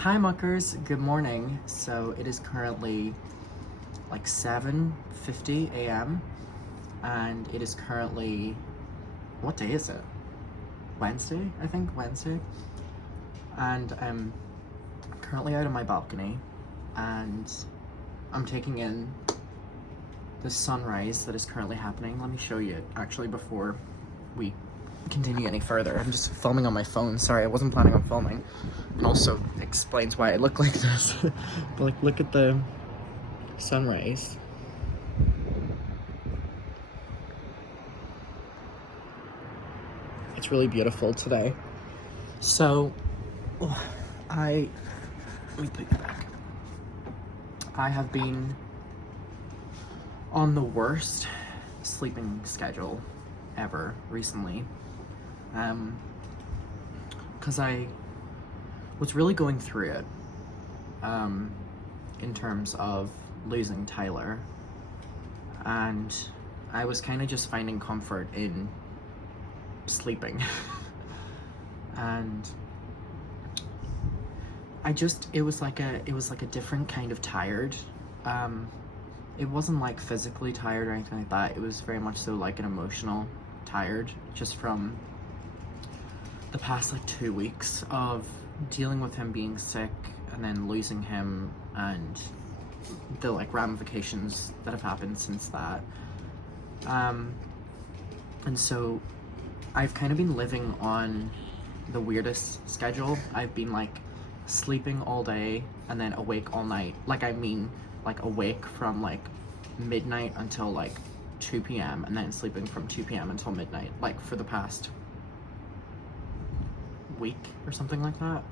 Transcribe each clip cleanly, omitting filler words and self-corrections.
Hi muckers, good morning. So it is currently like 7:50 a.m. and it is currently, what day is it? Wednesday, I think, Wednesday. And I'm currently out on my balcony and I'm taking in the sunrise that is currently happening. Let me show you it actually before we continue any further. I'm just filming on my phone. Sorry, I wasn't planning on filming. And also explains why I look like this. But like, look at the sunrise. It's really beautiful today. So, let me put you back. I have been on the worst sleeping schedule ever recently. Because I was really going through it in terms of losing Tyler, and I was kind of just finding comfort in sleeping. And it was like a different kind of tired. It wasn't like physically tired or anything like that. It was very much so like an emotional tired, just from the past like 2 weeks of dealing with him being sick and then losing him and the like ramifications that have happened since that. And so I've kind of been living on the weirdest schedule. I've been like sleeping all day and then awake all night. Like awake from like midnight until like 2 p.m. and then sleeping from 2 p.m. until midnight, like for the past week or something like that.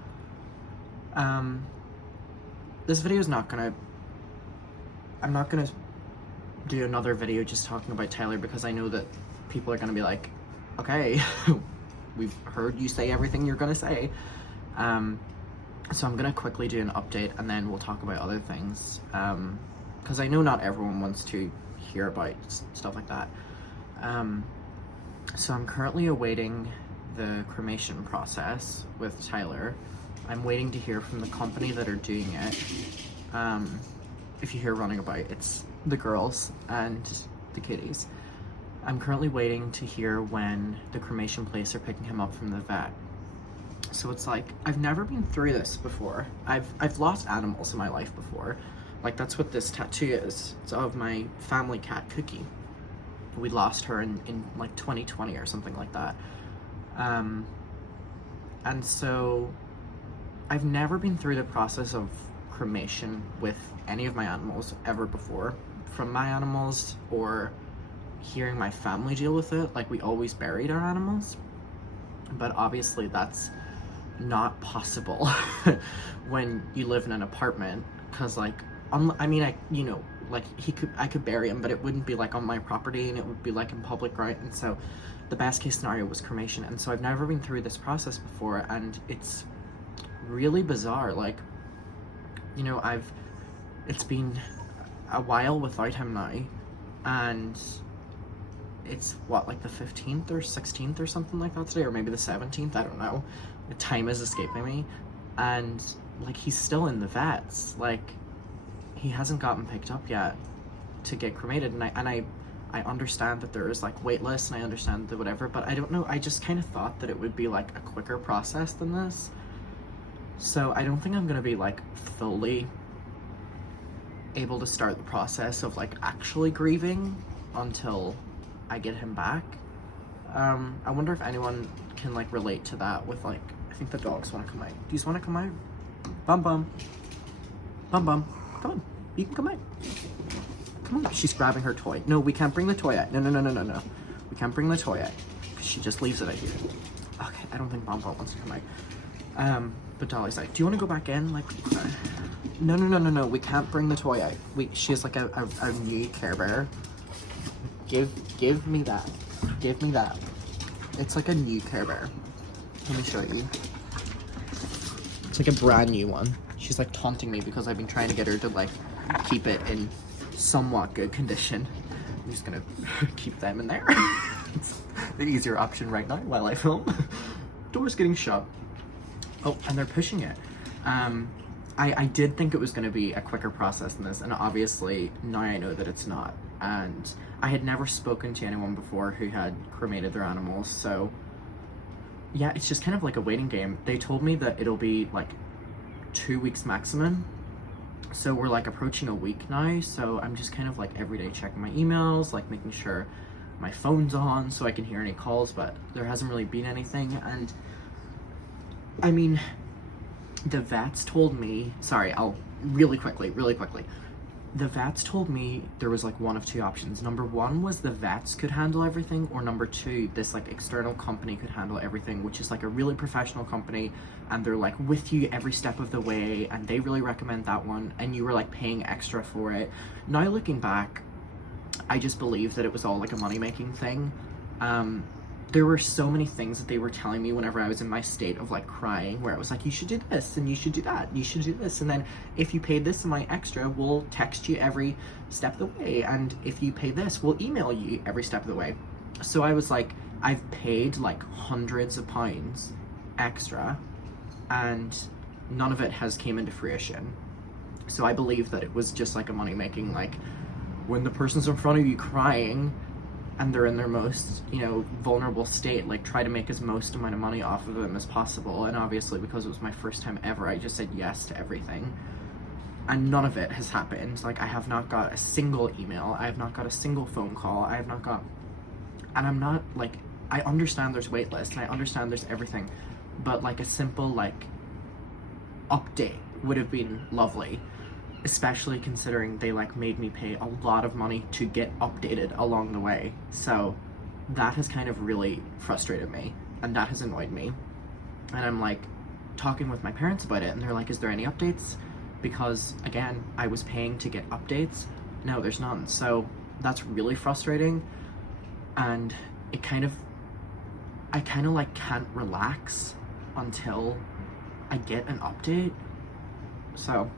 This video is I'm not gonna do another video just talking about Tyler, because I know that people are gonna be like, okay, we've heard you say everything you're gonna say. So I'm gonna quickly do an update and then we'll talk about other things, because I know not everyone wants to hear about stuff like that. So I'm currently awaiting the cremation process with Tyler. I'm waiting to hear from the company that are doing it. If you hear running about, it's the girls and the kitties. I'm currently waiting to hear when the cremation place are picking him up from the vet. So it's like, I've never been through this before. I've lost animals in my life before. Like, that's what this tattoo is. It's of my family cat, Cookie. We lost her in like 2020 or something like that. And so I've never been through the process of cremation with any of my animals ever before. From my animals, or hearing my family deal with it. Like, we always buried our animals, but obviously that's not possible when you live in an apartment, because like I could bury him, but it wouldn't be like on my property and it would be like in public, right? And so the best case scenario was cremation. And so I've never been through this process before, and it's really bizarre. Like, it's been a while without him now, and it's what, like the 15th or 16th or something like that today, or maybe the 17th, I don't know. The time is escaping me. And like, he's still in the vets. Like, he hasn't gotten picked up yet to get cremated. And I understand that there is like wait lists, and I understand that whatever, but I don't know, I just kind of thought that it would be like a quicker process than this. So I don't think I'm gonna be like fully able to start the process of like actually grieving until I get him back. I wonder if anyone can like relate to that with like, I think the dogs want to come out. Do you just want to come out? Bum bum. Bum bum. Come on. You can come out. Come on. She's grabbing her toy. No, we can't bring the toy out. No. We can't bring the toy out, because she just leaves it out here. Okay, I don't think Bum bum wants to come out. But Dolly's like, do you want to go back in? Like, no. We can't bring the toy out. She has like a new Care Bear. Give me that. Give me that. It's like a new Care Bear. Let me show you. It's like a brand new one. She's like taunting me because I've been trying to get her to like keep it in somewhat good condition. I'm just gonna keep them in there. It's the easier option right now while I film. Door's getting shut. Oh, and they're pushing it. I did think it was going to be a quicker process than this, and obviously now I know that it's not. And I had never spoken to anyone before who had cremated their animals, so yeah, it's just kind of like a waiting game. They told me that it'll be like 2 weeks maximum, so we're like approaching a week now, so I'm just kind of like every day checking my emails, like making sure my phone's on so I can hear any calls, but there hasn't really been anything. And I mean, the vets told me, sorry, I'll really quickly. The vets told me there was like one of two options. Number one was the vets could handle everything, or number two, this like external company could handle everything, which is like a really professional company, and they're like with you every step of the way, and they really recommend that one, and you were like paying extra for it. Now looking back, I just believe that it was all like a money-making thing. There were so many things that they were telling me whenever I was in my state of like crying, where it was like, you should do this and you should do that, you should do this, and then if you pay this amount extra, we'll text you every step of the way, and if you pay this, we'll email you every step of the way. So I was like, I've paid like hundreds of pounds extra, and none of it has came into fruition. So I believe that it was just like a money-making, like when the person's in front of you crying and they're in their most, vulnerable state, like try to make as most amount of money off of them as possible. And obviously, because it was my first time ever, I just said yes to everything. And none of it has happened. Like, I have not got a single email. I have not got a single phone call. I have not got, and I'm not like, I understand there's wait lists and I understand there's everything, but like a simple like update would have been lovely. Especially considering they like made me pay a lot of money to get updated along the way. So that has kind of really frustrated me, and that has annoyed me. And I'm like talking with my parents about it, and they're like, is there any updates? Because again, I was paying to get updates. No, there's none. So that's really frustrating, and I kind of like can't relax until I get an update. So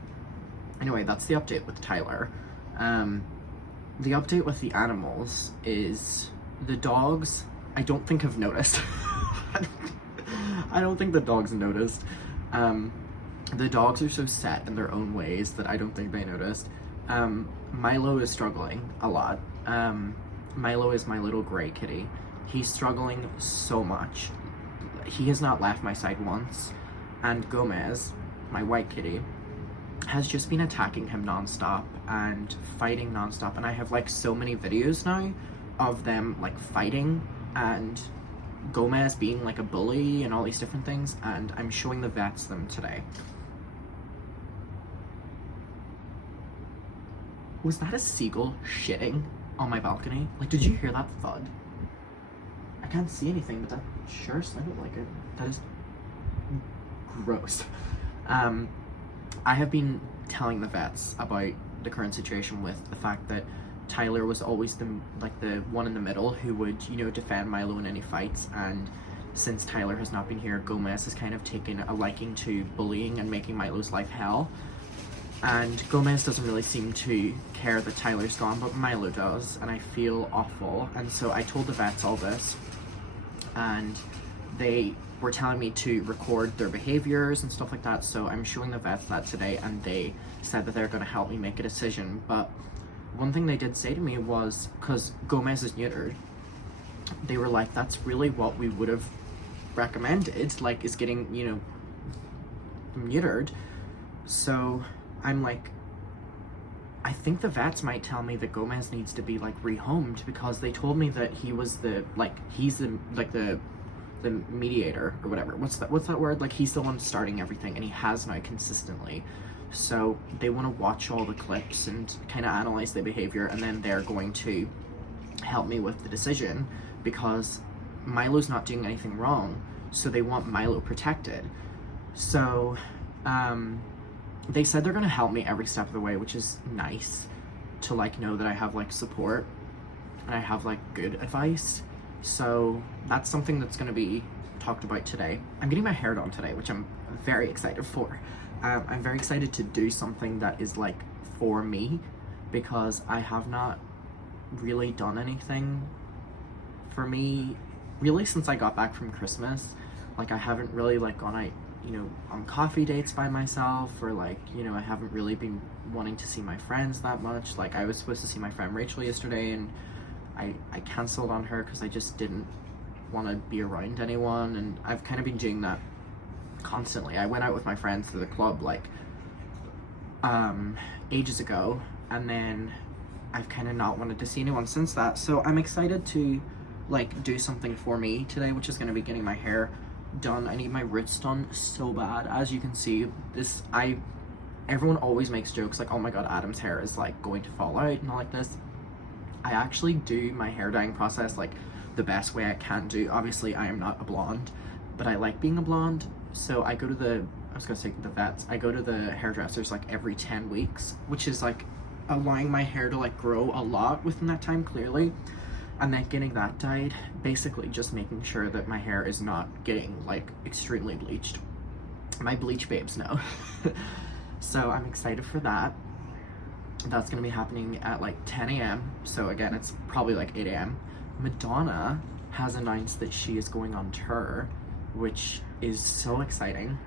anyway, that's the update with Tyler. The update with the animals is the dogs, I don't think have noticed. I don't think the dogs noticed. The dogs are so set in their own ways that I don't think they noticed. Milo is struggling a lot. Milo is my little gray kitty. He's struggling so much. He has not left my side once. And Gomez, my white kitty, has just been attacking him nonstop and fighting nonstop, and I have like so many videos now of them like fighting and Gomez being like a bully and all these different things, and I'm showing the vets them today. Was that a seagull shitting on my balcony? Like, did you hear that thud? I can't see anything, but that sure sounded like it. That is gross. I have been telling the vets about the current situation with the fact that Tyler was always the one in the middle who would, defend Milo in any fights, and since Tyler has not been here, Gomez has kind of taken a liking to bullying and making Milo's life hell. And Gomez doesn't really seem to care that Tyler's gone, but Milo does, and I feel awful. And so I told the vets all this, and they were telling me to record their behaviors and stuff like that, so I'm showing the vets that today, and they said that they're going to help me make a decision. But one thing they did say to me was, because Gomez is neutered, they were like, that's really what we would have recommended, like, is getting, neutered. So I'm like, I think the vets might tell me that Gomez needs to be like rehomed, because they told me that he was he's the mediator or whatever. What's that word? Like, he's the one starting everything, and he has now consistently. So they want to watch all the clips and kind of analyze the behavior, and then they're going to help me with the decision, because Milo's not doing anything wrong, so they want Milo protected. So they said they're going to help me every step of the way, which is nice to like know that I have like support and I have like good advice. So that's something that's going to be talked about today. I'm getting my hair done today, which I'm very excited for. I'm very excited to do something that is like for me, because I have not really done anything for me really since I got back from Christmas. Like, I haven't really like gone out you know, on coffee dates by myself, or like, you know, I haven't really been wanting to see my friends that much. Like, I was supposed to see my friend Rachel yesterday, and I canceled on her because I just didn't want to be around anyone, and I've kind of been doing that constantly. I went out with my friends to the club like ages ago, and then I've kind of not wanted to see anyone since that. So I'm excited to like do something for me today, which is going to be getting my hair done. I need my roots done so bad. As you can see, everyone always makes jokes like, oh my god, Adam's hair is like going to fall out and all like this. I actually do my hair dyeing process like the best way I can do. Obviously I am not a blonde, but I like being a blonde. So I go to the vets. I go to the hairdressers like every 10 weeks, which is like allowing my hair to like grow a lot within that time, clearly. And then getting that dyed, basically just making sure that my hair is not getting like extremely bleached. My bleach babes know. So I'm excited for that. That's gonna be happening at like 10 a.m. So again, it's probably like 8 a.m. Madonna has announced that she is going on tour, which is so exciting.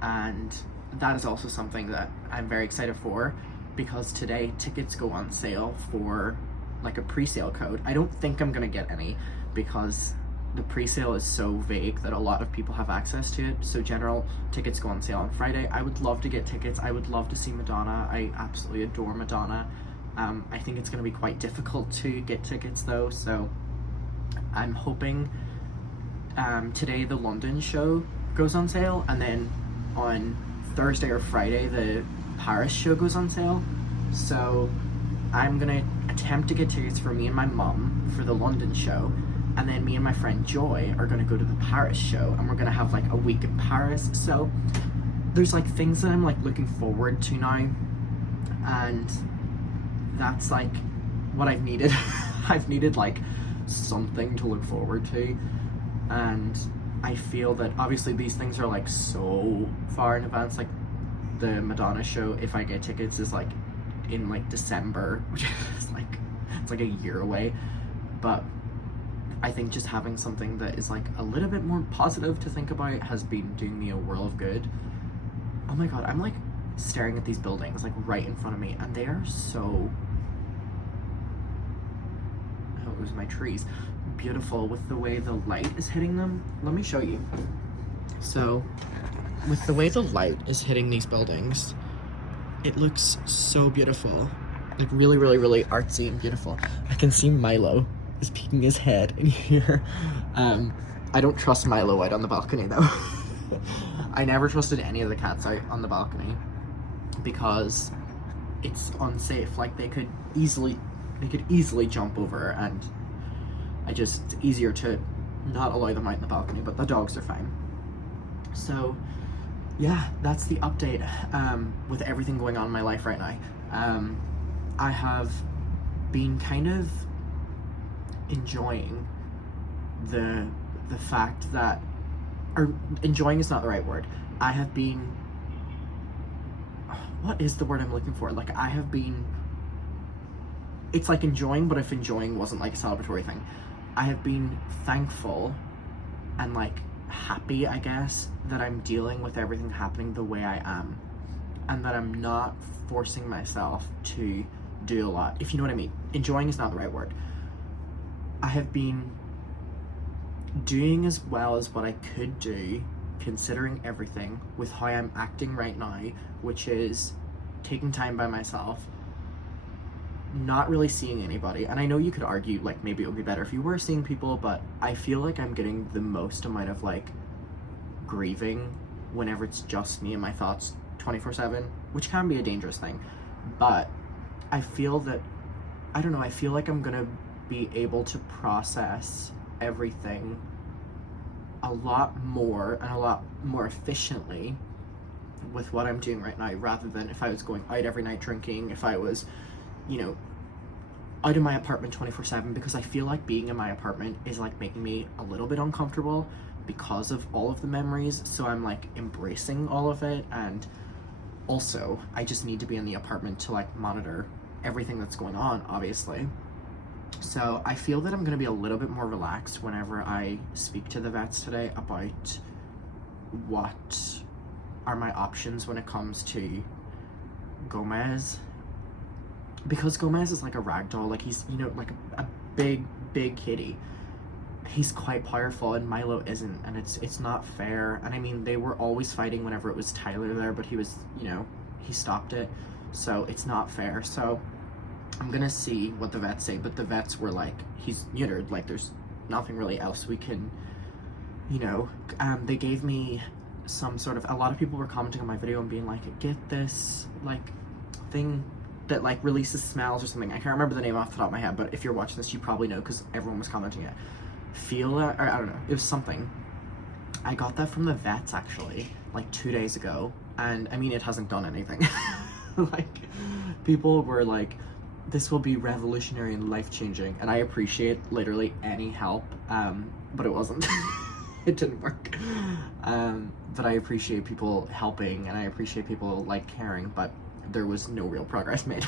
And that is also something that I'm very excited for, because today tickets go on sale for like a pre-sale code. I don't think I'm gonna get any because the pre-sale is so vague that a lot of people have access to it. So general tickets go on sale on Friday. I would love to get tickets. I would love to see Madonna. I absolutely adore Madonna. I think it's going to be quite difficult to get tickets though, so I'm hoping today the London show goes on sale, and then on Thursday or Friday the Paris show goes on sale. So I'm gonna attempt to get tickets for me and my mum for the London show, and then me and my friend Joy are gonna go to the Paris show, and we're gonna have like a week in Paris. So there's like things that I'm like looking forward to now, and that's like what I've needed. I've needed like something to look forward to, and I feel that obviously these things are like so far in advance. Like the Madonna show, if I get tickets, is like in like December, which is like, it's like a year away. But I think just having something that is like a little bit more positive to think about has been doing me a world of good. Oh my god, I'm like staring at these buildings like right in front of me, and they are so, oh, it was my trees, beautiful with the way the light is hitting them. Let me show you. So with the way the light is hitting these buildings, it looks so beautiful, like really, really, really artsy and beautiful. I can see Milo is peeking his head in here. I don't trust Milo out on the balcony though. I never trusted any of the cats out on the balcony because it's unsafe. Like they could easily jump over, and it's easier to not allow them out in the balcony, but the dogs are fine. So yeah, that's the update with everything going on in my life right now. I have been kind of enjoying the fact that, or enjoying is not the right word. I have been, what is the word I'm looking for? Like I have been, it's like enjoying, but if enjoying wasn't like a celebratory thing. I have been thankful and like happy, I guess, that I'm dealing with everything happening the way I am, and that I'm not forcing myself to do a lot, if you know what I mean. Enjoying is not the right word. I have been doing as well as what I could do, considering everything, with how I'm acting right now, which is taking time by myself, not really seeing anybody. And I know you could argue like maybe it would be better if you were seeing people, but I feel like I'm getting the most amount of like grieving whenever it's just me and my thoughts 24/7, which can be a dangerous thing. But I feel that, I don't know, I feel like I'm gonna be able to process everything a lot more and a lot more efficiently with what I'm doing right now, rather than if I was going out every night drinking, if I was, you know, out of my apartment 24/7, because I feel like being in my apartment is like making me a little bit uncomfortable because of all of the memories. So I'm like embracing all of it, and also I just need to be in the apartment to like monitor everything that's going on, obviously. So I feel that I'm going to be a little bit more relaxed whenever I speak to the vets today about what are my options when it comes to Gomez, because Gomez is like a rag doll. Like, he's, you know, like a big kitty. He's quite powerful and Milo isn't, and it's not fair. And I mean, they were always fighting whenever it was Tyler there, but he was, you know, he stopped it, so it's not fair. So I'm gonna see what the vets say, but the vets were like, he's neutered, like there's nothing really else we can, you know. They gave me some sort of, a lot of people were commenting on my video and being like, get this like thing that like releases smells or something. I can't remember the name off the top of my head, but if you're watching this, you probably know because everyone was commenting it. Or I don't know, it was something. I got that from the vets actually like 2 days ago, and I mean, it hasn't done anything. Like, people were like, this will be revolutionary and life-changing, and I appreciate literally any help, but it wasn't. It didn't work. But I appreciate people helping, and I appreciate people like caring, but there was no real progress made.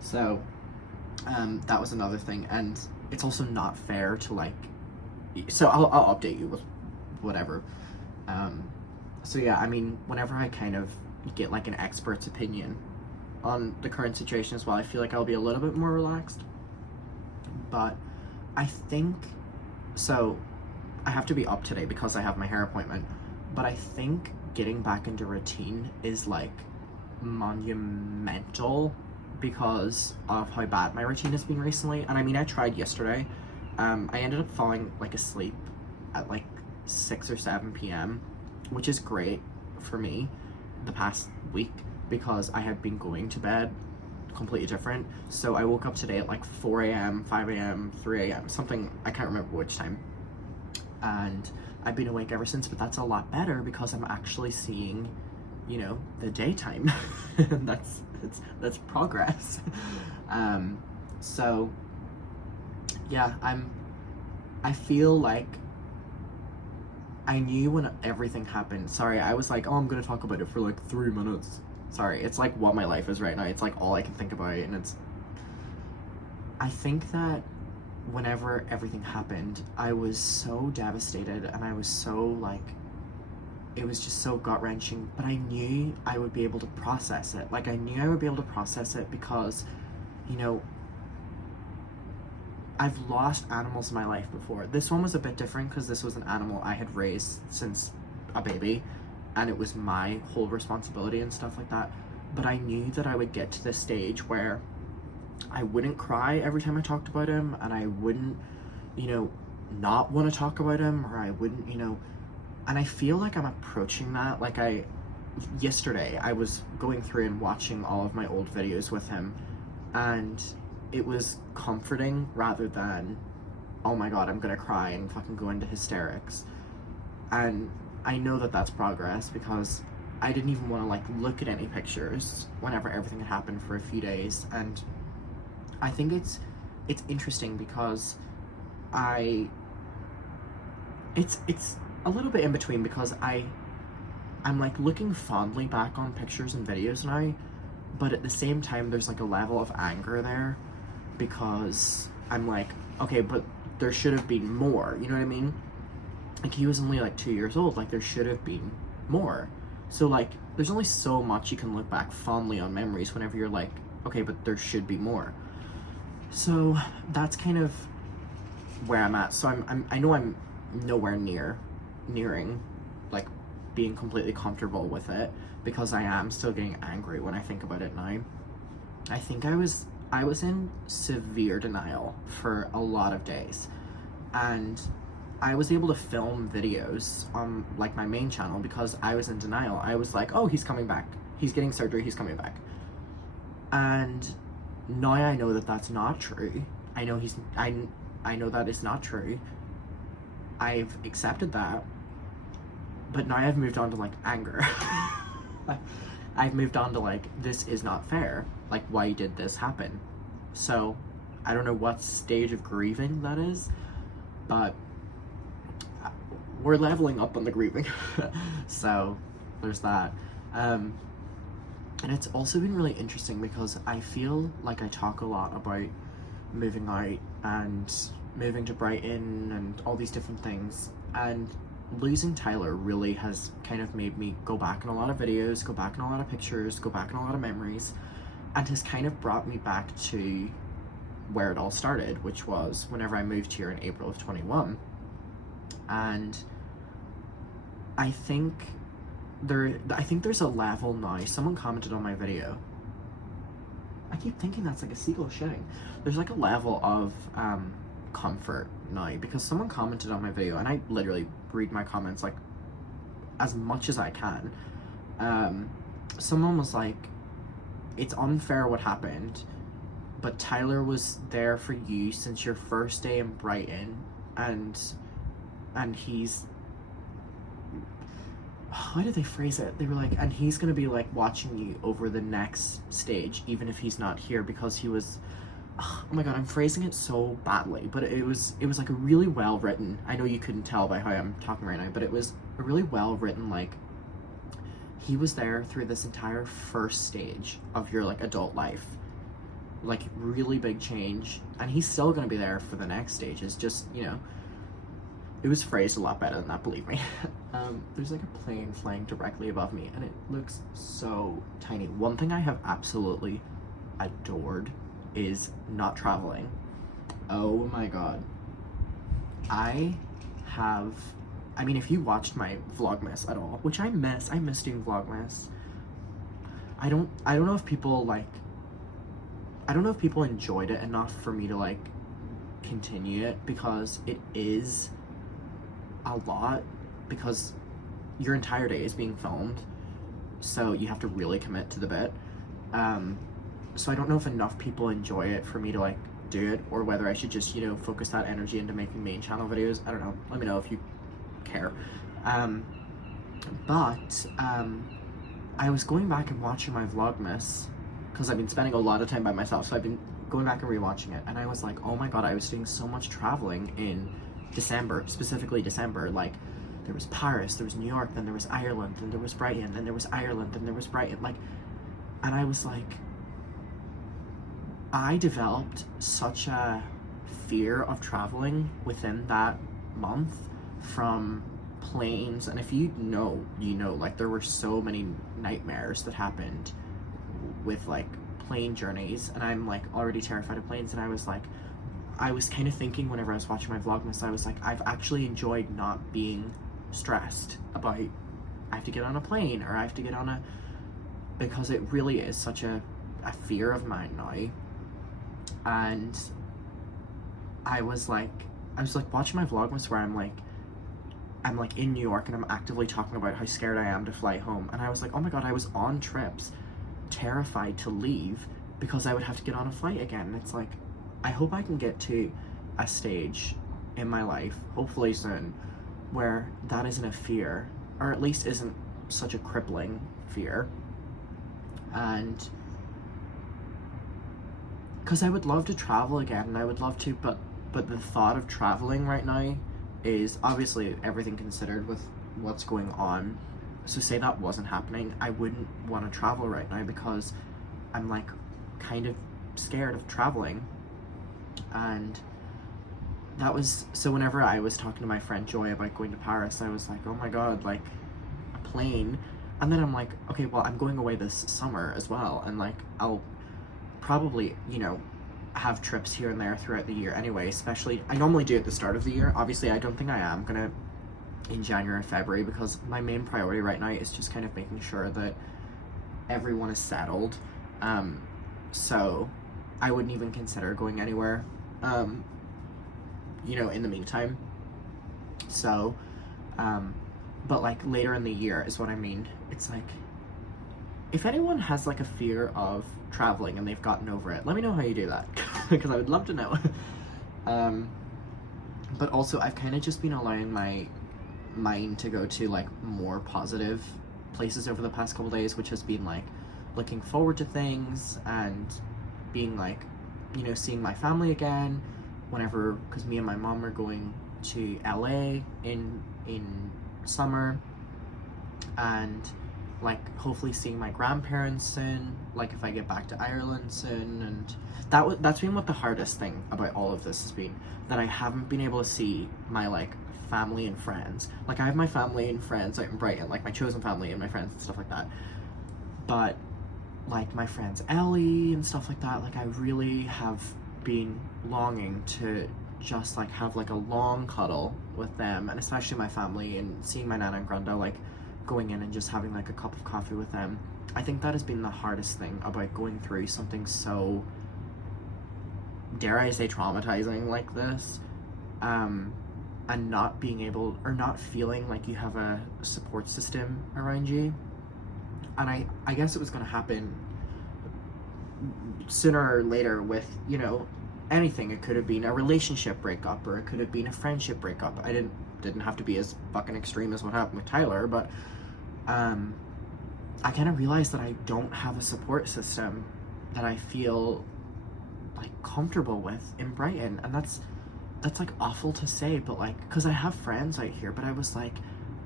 So that was another thing, and it's also not fair to like, so I'll update you with whatever. So yeah, I mean, whenever I kind of get like an expert's opinion on the current situation as well, I feel like I'll be a little bit more relaxed. But I think, so I have to be up today because I have my hair appointment, but I think getting back into routine is like monumental because of how bad my routine has been recently. And I mean, I tried yesterday. I ended up falling like asleep at like 6 or 7 p.m, which is great for me the past week because I had been going to bed completely different. So I woke up today at like 4 a.m, 5 a.m, 3 a.m, something, I can't remember which time. And I've been awake ever since, but that's a lot better because I'm actually seeing, you know, the daytime. And that's progress. So yeah, I feel like I knew when everything happened. Sorry, I was like, oh, I'm gonna talk about it for like 3 minutes. Sorry, it's like what my life is right now. It's like all I can think about, and I think that whenever everything happened, I was so devastated, and I was so like, it was just so gut-wrenching, but I knew I would be able to process it. Like, I knew I would be able to process it because, you know, I've lost animals in my life before. This one was a bit different because this was an animal I had raised since a baby, and it was my whole responsibility and stuff like that. But I knew that I would get to this stage where I wouldn't cry every time I talked about him, and I wouldn't, you know, not want to talk about him, or I wouldn't, you know, and I feel like I'm approaching that. Like, yesterday I was going through and watching all of my old videos with him, and it was comforting rather than, oh my god, I'm gonna cry and fucking go into hysterics. And I know that that's progress because I didn't even want to like look at any pictures whenever everything had happened for a few days. And I think it's interesting because it's a little bit in between because I'm like looking fondly back on pictures and videos now, but at the same time there's like a level of anger there because I'm like, okay, but there should have been more, you know what I mean? Like, he was only like 2 years old, like there should have been more. So like, there's only so much you can look back fondly on memories whenever you're like, okay, but there should be more. So that's kind of where I'm at. So I know I'm nowhere nearing like being completely comfortable with it because I am still getting angry when I think about it now. I think I was in severe denial for a lot of days, and I was able to film videos on like my main channel because I was in denial. I was like, oh, he's coming back, he's getting surgery, he's coming back. And now I know that that's not true. I know that is not true. I've accepted that, but now I've moved on to like anger. I've moved on to like, this is not fair. Like, why did this happen? So I don't know what stage of grieving that is, but we're leveling up on the grieving. So there's that. And it's also been really interesting because I feel like I talk a lot about moving out and moving to Brighton and all these different things, and losing Tyler really has kind of made me go back in a lot of videos, go back in a lot of pictures, go back in a lot of memories, and has kind of brought me back to where it all started, which was whenever I moved here in April of 21. And I think there's a level now. Someone commented on my video. I keep thinking that's like a seagull shitting. There's like a level of comfort now, because someone commented on my video, and I literally read my comments like as much as I can. Someone was like, it's unfair what happened, but Tyler was there for you since your first day in Brighton, and he's, how did they phrase it? They were like, and he's gonna be like watching you over the next stage, even if he's not here, because he was, oh my god, I'm phrasing it so badly, but it was like a really well written, I know you couldn't tell by how I'm talking right now, but it was a really well written, like, he was there through this entire first stage of your like adult life, like really big change, and he's still gonna be there for the next stages. Just, you know, it was phrased a lot better than that, believe me. There's like a plane flying directly above me, and it looks so tiny. One thing I have absolutely adored is not traveling. Oh my god. I mean, if you watched my Vlogmas at all, which I miss doing Vlogmas. I don't know if people enjoyed it enough for me to like continue it, because it is a lot, because your entire day is being filmed, so you have to really commit to the bit. So I don't know if enough people enjoy it for me to like do it, or whether I should just, you know, focus that energy into making main channel videos. I don't know. Let me know if you care. But I was going back and watching my Vlogmas, because I've been spending a lot of time by myself, so I've been going back and rewatching it, and I was like, oh my god, I was doing so much traveling in December, specifically December. Like, there was Paris, there was New York, then there was Ireland, then there was Brighton, then there was Ireland, then there was Brighton, like, and I was like, I developed such a fear of traveling within that month from planes, and if you know, like, there were so many nightmares that happened with like plane journeys, and I'm like already terrified of planes, and I was kind of thinking whenever I was watching my Vlogmas, I was like, I've actually enjoyed not being stressed about I have to get on a plane, or I have to get on because it really is such a fear of mine now. And I was like watching my Vlogmas where I'm like in New York, and I'm actively talking about how scared I am to fly home, and I was like, oh my god, I was on trips terrified to leave because I would have to get on a flight again. And it's like, I hope I can get to a stage in my life, hopefully soon, where that isn't a fear, or at least isn't such a crippling fear. And because I would love to travel again, and I would love to, but the thought of traveling right now is, obviously everything considered with what's going on, so say that wasn't happening, I wouldn't want to travel right now, because I'm like kind of scared of traveling. And that was, so whenever I was talking to my friend Joy about going to Paris, I was like, oh my god, like a plane. And then I'm like, okay, well, I'm going away this summer as well, and like I'll probably, you know, have trips here and there throughout the year anyway, especially, I normally do at the start of the year. Obviously, I don't think I am gonna in January and February, because my main priority right now is just kind of making sure that everyone is settled. So I wouldn't even consider going anywhere, you know, in the meantime. So, but like later in the year is what I mean. It's like, if anyone has like a fear of traveling and they've gotten over it, let me know how you do that, because I would love to know. But also, I've kind of just been allowing my mind to go to like more positive places over the past couple days, which has been like looking forward to things and being like, you know, seeing my family again whenever, because me and my mom are going to LA in summer, and like hopefully seeing my grandparents soon, like if I get back to Ireland soon. And that's been what the hardest thing about all of this has been, that I haven't been able to see my like family and friends. Like, I have my family and friends out in Brighton, like my chosen family and my friends and stuff like that. But, like, my friends Ellie and stuff like that, like, I really have been longing to just, like, have, like, a long cuddle with them, and especially my family, and seeing my Nana and Granda, like, going in and just having, like, a cup of coffee with them. I think that has been the hardest thing about going through something so, dare I say, traumatizing like this, and not being able, or not feeling like you have a support system around you. And I guess it was going to happen sooner or later with, you know, anything. It could have been a relationship breakup, or it could have been a friendship breakup. I didn't have to be as fucking extreme as what happened with Tyler, but I kind of realized that I don't have a support system that I feel like comfortable with in Brighton. And that's like awful to say, but like, because I have friends out here, but I was like,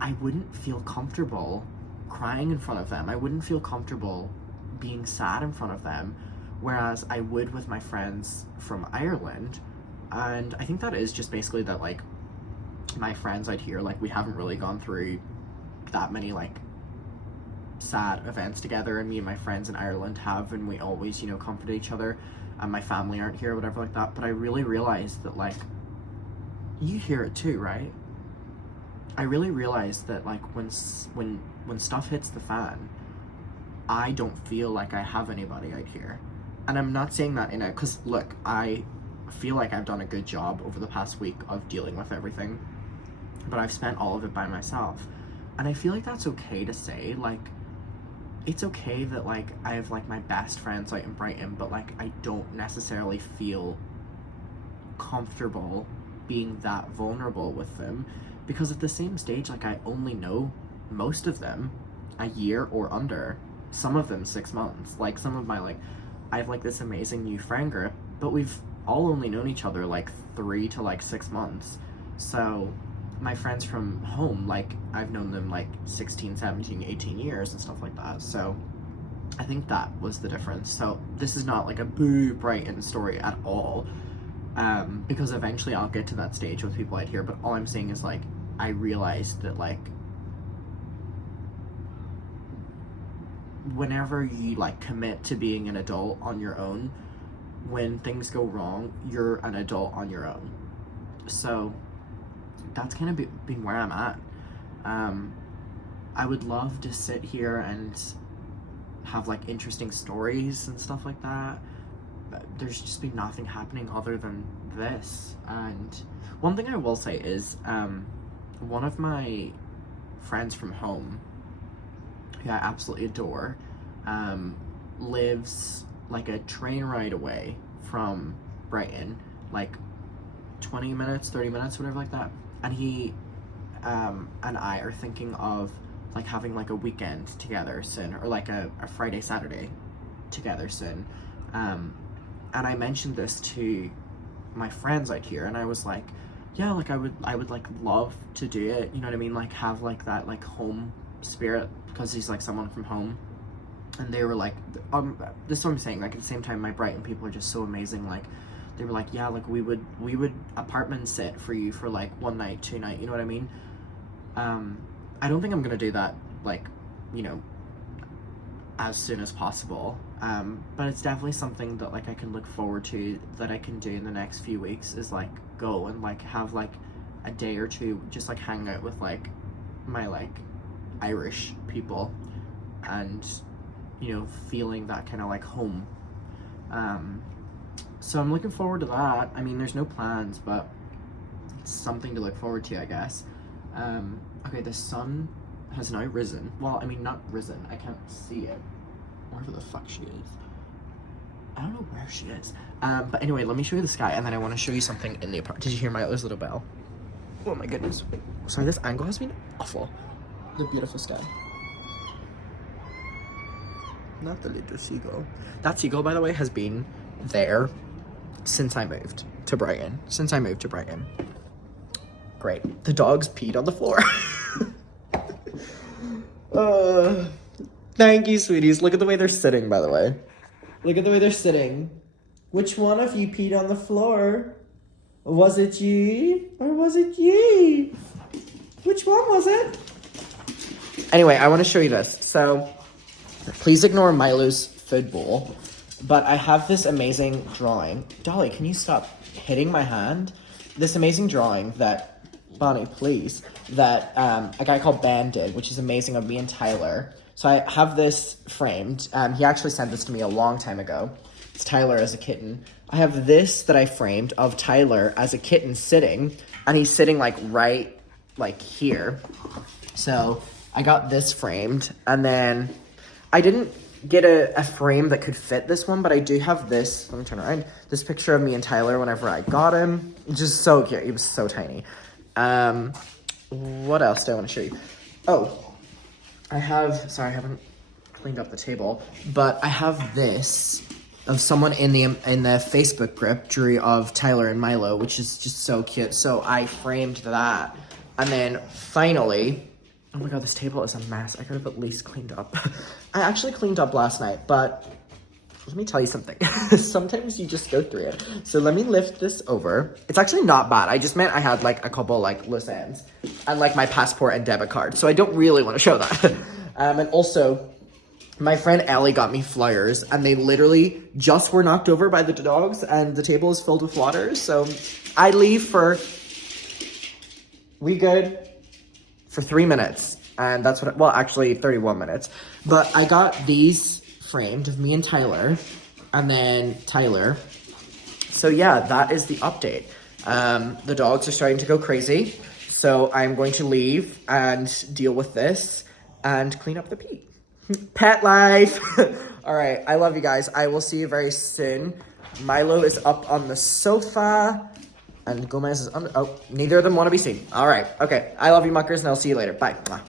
I wouldn't feel comfortable crying in front of them. I wouldn't feel comfortable being sad in front of them, whereas I would with my friends from Ireland. And I think that is just basically that, like, my friends out here, like, we haven't really gone through that many, like, sad events together, and me and my friends in Ireland have, and we always, you know, comfort each other, and my family aren't here, whatever like that. But I really realized that, like, you hear it too, right? I really realized that, like, when stuff hits the fan, I don't feel like I have anybody out here. And I'm not saying that in a, because look, I feel like I've done a good job over the past week of dealing with everything, but I've spent all of it by myself. And I feel like that's okay to say. Like, it's okay that, like, I have, like, my best friends out in Brighton, but, like, I don't necessarily feel comfortable being that vulnerable with them, because at the same stage, like, I only know most of them a year or under, some of them 6 months. Like, some of my, like, I have, like, this amazing new friend group, but we've all only known each other, like, 3 to, like, 6 months. So my friends from home, like, I've known them, like, 16, 17, 18 years and stuff like that. So I think that was the difference. So this is not, like, a boo Brighton story at all, because eventually I'll get to that stage with people out here. But all I'm saying is, like, I realized that, like, whenever you, like, commit to being an adult on your own, when things go wrong, you're an adult on your own. So that's kind of been where I'm at. I would love to sit here and have, like, interesting stories and stuff like that, but there's just been nothing happening other than this. And one thing I will say is, one of my friends from home, who I absolutely adore, lives, like, a train ride away from Brighton, like 20 minutes, 30 minutes, whatever like that. And he and I are thinking of, like, having, like, a weekend together soon, or like a Friday, Saturday together soon. And I mentioned this to my friends out here, and I was like, yeah, like, I would like love to do it, you know what I mean, like, have, like, that, like, home spirit, because he's, like, someone from home. And they were like, this is what I'm saying, like, at the same time, my Brighton people are just so amazing. Like, they were like, yeah, like, we would apartment sit for you for, like, 1 night, 2 night, you know what I mean? I don't think I'm gonna do that, like, you know, as soon as possible, but it's definitely something that, like, I can look forward to, that I can do in the next few weeks, is, like, go and, like, have, like, a day or two, just, like, hang out with, like, my, like, Irish people, and, you know, feeling that kind of, like, home. So I'm looking forward to that. I mean, there's no plans, but it's something to look forward to, I guess. Okay, the sun has now risen. Well, I mean, not risen. I can't see it. Wherever the fuck she is. I don't know where she is. But anyway, let me show you the sky, and then I want to show you something in the apartment. Did you hear my other little bell? Oh my goodness. Sorry, this angle has been awful. The beautiful sky. Not the little seagull. That seagull, by the way, has been there since I moved to Brighton. Great. The dogs peed on the floor. Thank you, sweeties. Look at the way they're sitting, by the way. Look at the way they're sitting. Which one of you peed on the floor? Was it you? Or was it you? Which one was it? Anyway, I want to show you this. So, please ignore Milo's food bowl. But I have this amazing drawing. Dolly, can you stop hitting my hand? This amazing drawing that, Bonnie, please, that a guy called Ben did, which is amazing, of me and Tyler. So I have this framed. He actually sent this to me a long time ago. It's Tyler as a kitten. I have this that I framed of Tyler as a kitten sitting, and he's sitting like right like here. So I got this framed, and then I didn't get a frame that could fit this one, but I do have this. Let me turn around. This picture of me and Tyler whenever I got him. Just so cute. He was so tiny. What else do I want to show you? Oh, I haven't cleaned up the table, but I have this of someone in the Facebook group drew of Tyler and Milo, which is just so cute. So I framed that, and then finally, oh my god, this table is a mess. I could have at least cleaned up. I actually cleaned up last night, but let me tell you something. Sometimes you just go through it. So let me lift this over. It's actually not bad. I just meant I had like a couple like loose ends and like my passport and debit card. So I don't really want to show that. And also, my friend Ellie got me flyers, and they literally just were knocked over by the dogs, and the table is filled with water. So I leave for, we good? For 3 minutes. And that's what, well, actually 31 minutes. But I got these framed of me and Tyler, and then Tyler. So yeah, that is the update. The dogs are starting to go crazy. So I'm going to leave and deal with this and clean up the pee. Pet life. All right, I love you guys. I will see you very soon. Milo is up on the sofa, and Gomez is under. Oh, neither of them want to be seen. All right, okay. I love you, muckers, and I'll see you later. Bye. Mwah.